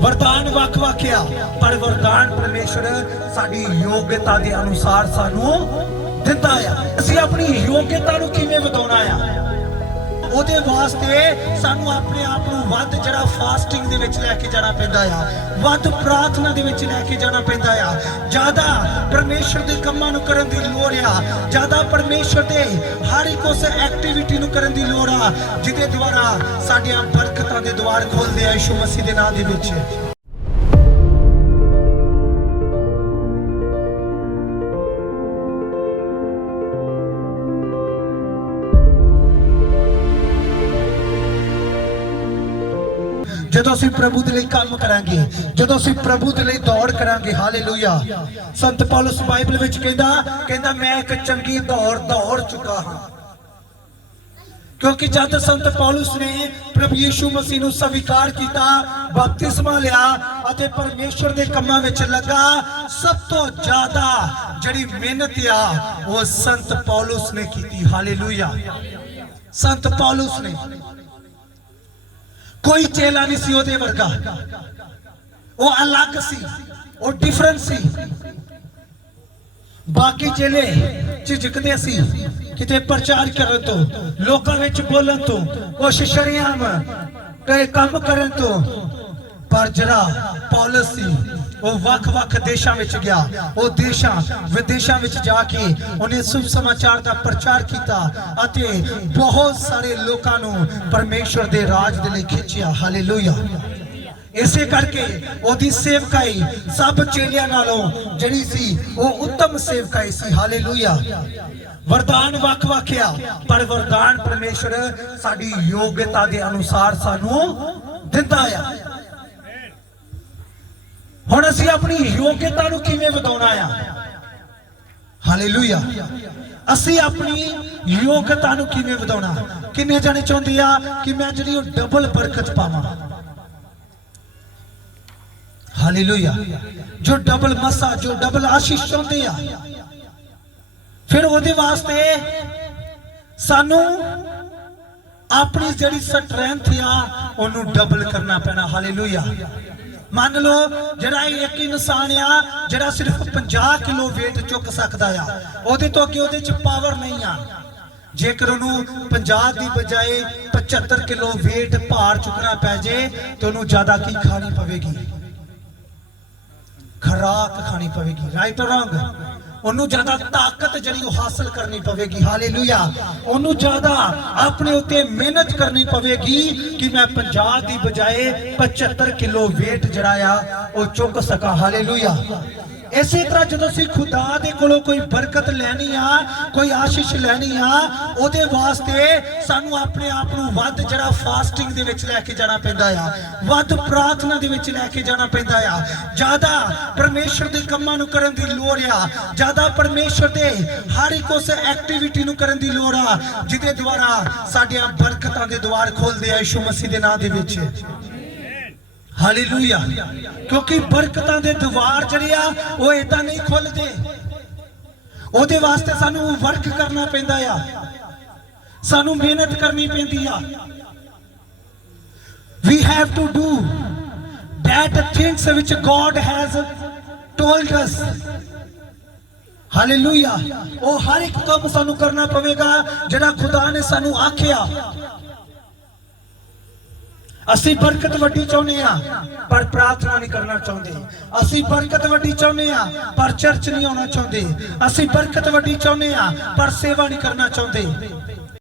ਵਰਦਾਨ ਵੱਖ-ਵੱਖ ਆ, ਪਰ ਵਰਦਾਨ ਪਰਮੇਸ਼ਰ ਸਾਡੀ ਯੋਗਤਾ ਦੇ ਅਨੁਸਾਰ ਸਾਨੂੰ ਦਿੰਦਾ ਆ। ਅਸੀਂ ਆਪਣੀ ਯੋਗਤਾ ਨੂੰ ਕਿਵੇਂ ਵਧਾਉਣਾ ਆ? ਉਹਦੇ ਵਾਸਤੇ ਸਾਨੂੰ ਆਪਣੇ ਆਪ ਨੂੰ ਵੱਧ ਜਿਹੜਾ ਫਾਸਟਿੰਗ ਦੇ ਵਿੱਚ ਲੈ ਕੇ ਜਾਣਾ ਪੈਂਦਾ ਆ, ਵੱਧ ਪ੍ਰਾਰਥਨਾ ਦੇ ਵਿੱਚ ਲੈ ਕੇ ਜਾਣਾ ਪੈਂਦਾ ਆ। ਜ਼ਿਆਦਾ ਪਰਮੇਸ਼ਰ ਦੇ ਕੰਮਾਂ ਨੂੰ ਕਰਨ ਦੀ ਲੋੜ ਆ, ਜ਼ਿਆਦਾ ਪਰਮੇਸ਼ਰ ਦੇ ਹਰ ਇੱਕ ਉਸ ਐਕਟੀਵਿਟੀ ਨੂੰ ਕਰਨ ਦੀ ਲੋੜ ਆ, ਜਿਹਦੇ ਦੁਆਰਾ ਸਾਡੀਆਂ ਬਰਕਤਾਂ ਦੇ ਦੁਆਰ ਖੋਲਦੇ ਆ ਯਿਸੂ ਮਸੀਹ ਦੇ ਨਾਮ ਦੇ ਵਿੱਚ। ਜਦੋਂ ਅਸੀਂ ਪ੍ਰਭੂ ਦੇ ਲਈ ਕੰਮ ਕਰਾਂਗੇ, ਜਦੋਂ ਅਸੀਂ ਪ੍ਰਭੂ ਦੇ ਲਈ ਦੌੜ ਕਰਾਂਗੇ, ਹਾਲੇਲੂਇਆ। ਸੰਤ ਪੌਲਸ ਬਾਈਬਲ ਵਿੱਚ ਕਹਿੰਦਾ ਕਹਿੰਦਾ, ਮੈਂ ਇੱਕ ਚੰਗੀ ਦੌੜ ਦੌੜ ਚੁੱਕਾ ਹਾਂ। ਕਿਉਂਕਿ ਜਦ ਸੰਤ ਪੌਲਸ ਨੇ ਪ੍ਰਭੂ ਯੀਸ਼ੂ ਮਸੀਹ ਨੂੰ ਸਵੀਕਾਰ ਕੀਤਾ, ਬਪਤਿਸਮਾ ਲਿਆ ਅਤੇ ਪਰਮੇਸ਼ਰ ਦੇ ਕੰਮਾਂ ਵਿੱਚ ਲੱਗਾ, ਸਭ ਤੋਂ ਜ਼ਿਆਦਾ ਜਿਹੜੀ ਮਿਹਨਤ ਆ, ਉਹ ਸੰਤ ਪੌਲਸ ਨੇ ਕੀਤੀ। ਹਾਲੇਲੂਇਆ। ਸੰਤ ਪੌਲਸ ਨੇ ਕੋਈ ਚੇਲਾ ਨਹੀਂ ਸੀ ਉਹਦੇ ਵਰਗਾ। ਉਹ ਅਲੱਗ ਸੀ, ਉਹ ਡਿਫਰੈਂਟ ਸੀ। ਬਾਕੀ ਚੇਲੇ ਝਿਜਕਦੇ ਸੀ, ਕਿਤੇ ਪ੍ਰਚਾਰ ਕਰਨ ਤੋਂ, ਲੋਕਾਂ ਵਿੱਚ ਬੋਲਣ ਤੋਂ ਕੋਸ਼ਿਸ਼ ਸ਼ਰਿਆਮ, ਕਈ ਕੰਮ ਕਰਨ ਤੋਂ। ਪਰ ਜਿਹੜਾ ਪੌਲਸ ਸੀ ਉਹ ਵੱਖ-ਵੱਖ ਦੇਸ਼ਾਂ ਵਿੱਚ ਗਿਆ। ਉਹ ਦੇਸ਼ਾਂ, ਵਿਦੇਸ਼ਾਂ ਵਿੱਚ ਜਾ ਕੇ ਉਹਨੇ ਸੁਭ ਸਮਾਚਾਰ ਦਾ ਪ੍ਰਚਾਰ ਕੀਤਾ ਅਤੇ ਬਹੁਤ ਸਾਰੇ ਲੋਕਾਂ ਨੂੰ ਪਰਮੇਸ਼ਵਰ ਦੇ ਰਾਜ ਦੇ ਲਈ ਖਿੱਚਿਆ। ਹਾਲੇਲੂਇਆ ਇਸੇ ਕਰਕੇ ਉਹਦੀ ਸੇਵਕਾਈ ਸਭ ਚੇਲਿਆਂ ਨਾਲੋਂ ਜਿਹੜੀ ਸੀ, ਉਹ ਉੱਤਮ ਸੇਵਕਾਈ ਸੀ। ਹਾਲੇਲੂਇਆ ਵਰਦਾਨ ਵੱਖ-ਵੱਖ ਆ, ਪਰ ਵਰਦਾਨ ਪਰਮੇਸ਼ਰ ਸਾਡੀ ਯੋਗਤਾ ਦੇ ਅਨੁਸਾਰ ਸਾਨੂੰ ਦਿੰਦਾ ਆ। ਹੁਣ ਅਸੀਂ ਆਪਣੀ ਯੋਗਤਾ ਨੂੰ ਕਿਵੇਂ ਵਧਾਉਣਾ ਆ? ਹਾਲੇਲੂਇਆ ਅਸੀਂ ਆਪਣੀ ਯੋਗਤਾ ਨੂੰ ਕਿਵੇਂ ਵਧਾਉਣਾ? ਕਿੰਨੇ ਜਣੇ ਚਾਹੁੰਦੇ ਆ ਕਿ ਮੈਂ ਜਿਹੜੀ ਉਹ ਡਬਲ ਬਰਕਤ ਪਾਵਾਂ? ਹਾਲੇਲੂਇਆ ਜੋ ਡਬਲ ਮਸਾ, ਜੋ ਡਬਲ ਆਸ਼ੀਸ਼ ਚਾਹੁੰਦੇ ਆ। ਫਿਰ ਉਹਦੇ ਵਾਸਤੇ ਸਾਨੂੰ ਆਪਣੀ ਜਿਹੜੀ ਸਟਰੈਂਥ ਆ, ਉਹਨੂੰ ਡਬਲ ਕਰਨਾ ਪੈਣਾ। ਹਾਲੇਲੂਇਆ ਮੰਨ ਲਓ, ਜਿਹੜਾ ਇੱਕ ਇਨਸਾਨ ਆ, ਜਿਹੜਾ ਸਿਰਫ 50 ਕਿਲੋ weight ਚੁੱਕ ਸਕਦਾ ਆ, ਉਹਦੇ ਤੋਂ ਅੱਗੇ ਉਹਦੇ ਚ ਪਾਵਰ ਨਹੀਂ ਆ। ਜੇਕਰ ਉਹਨੂੰ 50 ਦੀ ਬਜਾਏ 75 ਕਿਲੋ weight ਭਾਰ ਚੁੱਕਣਾ ਪੈ ਜੇ, ਤੇ ਉਹਨੂੰ ਜ਼ਿਆਦਾ ਕੀ ਖਾਣੀ ਪਵੇਗੀ? ਖਰਾਕ ਖਾਣੀ ਪਵੇਗੀ। ਰਾਈਟ অর ਰੋਂਗ ਉਹਨੂੰ ਜ਼ਿਆਦਾ ਤਾਕਤ ਜਿਹੜੀ ਉਹ ਹਾਸਲ ਕਰਨੀ ਪਵੇਗੀ। ਹਾਲੇਲੂਇਆ। ਉਹਨੂੰ ਜ਼ਿਆਦਾ ਆਪਣੇ ਉੱਤੇ ਮਿਹਨਤ ਕਰਨੀ ਪਵੇਗੀ ਕਿ ਮੈਂ 50 ਦੀ ਬਜਾਏ 75 ਕਿਲੋ weight ਜਿਹੜਾ ਆ, ਉਹ ਚੁੱਕ ਸਕਾਂ। ਹਾਲੇਲੂਇਆ। ਇਸੇ ਤਰ੍ਹਾਂ ਜਦੋਂ ਅਸੀਂ ਖੁਦਾ ਦੇ ਕੋਲੋਂ ਕੋਈ ਬਰਕਤ ਲੈਣੀ ਆ, ਕੋਈ ਆਸ਼ੀਸ਼ ਲੈਣੀ ਆ, ਉਹਦੇ ਵਾਸਤੇ ਸਾਨੂੰ ਆਪਣੇ ਆਪ ਨੂੰ ਵੱਧ ਜਿਹੜਾ ਫਾਸਟਿੰਗ ਦੇ ਵਿੱਚ ਲੈ ਕੇ ਜਾਣਾ ਪੈਂਦਾ ਆ, ਵੱਧ ਪ੍ਰਾਰਥਨਾ ਦੇ ਵਿੱਚ ਲੈ ਕੇ ਜਾਣਾ ਪੈਂਦਾ ਆ। ਜ਼ਿਆਦਾ ਪਰਮੇਸ਼ਰ ਦੇ ਕੰਮਾਂ ਨੂੰ ਕਰਨ ਦੀ ਲੋੜ ਆ, ਜ਼ਿਆਦਾ ਪਰਮੇਸ਼ਰ ਦੇ ਹਰ ਇੱਕ ਉਸ ਐਕਟੀਵਿਟੀ ਨੂੰ ਕਰਨ ਦੀ ਲੋੜ ਆ, ਜਿਹਦੇ ਦੁਆਰਾ ਸਾਡੀਆਂ ਬਰਕਤਾਂ ਦੇ ਦੁਆਰ ਖੋਲਦੇ ਆ ਯਿਸੂ ਮਸੀਹ ਦੇ ਨਾਮ ਦੇ ਵਿੱਚ। ਹਾਲੇਲੂਇਆ। ਕਿਉਂਕਿ ਬਰਕਤਾਂ ਦੇ ਦੁਆਰ ਜਿਹੜੇ ਆ, ਉਹ ਇਦਾਂ ਨਹੀਂ ਖੁੱਲਦੇ। ਉਹਦੇ ਵਾਸਤੇ ਸਾਨੂੰ ਵਰਕ ਕਰਨਾ ਪੈਂਦਾ ਆ। ਸਾਨੂੰ ਮਿਹਨਤ ਕਰਨੀ ਪੈਂਦੀ ਆ। We have to do that things which god has told us. Hallelujah ਉਹ ਹਰ ਇੱਕ ਕੰਮ ਸਾਨੂੰ ਕਰਨਾ ਪਵੇਗਾ, ਜਿਹੜਾ ਖੁਦਾ ਨੇ ਸਾਨੂੰ ਆਖਿਆ। ਅਸੀਂ ਬਰਕਤ ਵੱਡੀ ਚਾਹੁੰਦੇ ਆ ਪਰ ਪ੍ਰਾਰਥਨਾ ਨਹੀਂ ਕਰਨਾ ਚਾਹੁੰਦੇ। ਅਸੀਂ ਬਰਕਤ ਵੱਡੀ ਚਾਹੁੰਦੇ ਆ ਪਰ ਚਰਚ ਨਹੀਂ ਆਉਣਾ ਚਾਹੁੰਦੇ। ਅਸੀਂ ਬਰਕਤ ਵੱਡੀ ਚਾਹੁੰਦੇ ਆ ਪਰ ਸੇਵਾ ਨਹੀਂ ਕਰਨਾ ਚਾਹੁੰਦੇ।